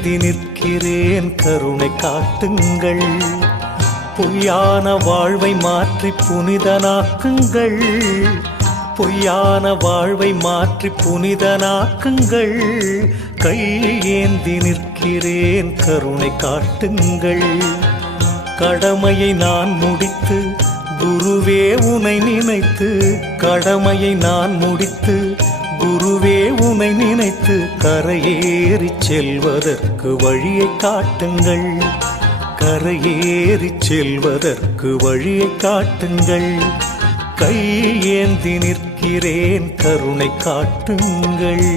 ஏந்தி நிற்கிறேன் கருணை காட்டுங்கள். பொய்யான வாழ்வை மாற்றி புனிதனாக்குங்கள். பொய்யான வாழ்வை மாற்றி புனிதனாக்குங்கள். கையேந்தி நிற்கிறேன் கருணை காட்டுங்கள். கடமையை நான் முடித்து குருவே உனை நினைத்து, கடமையை நான் முடித்து குருவே உனை நினைத்து கரையேறி செல்வதற்கு வழியை காட்டுங்கள். கரையேறி செல்வதற்கு வழியை காட்டுங்கள். கையேந்தி நிற்கிறேன் கருணை காட்டுங்கள்.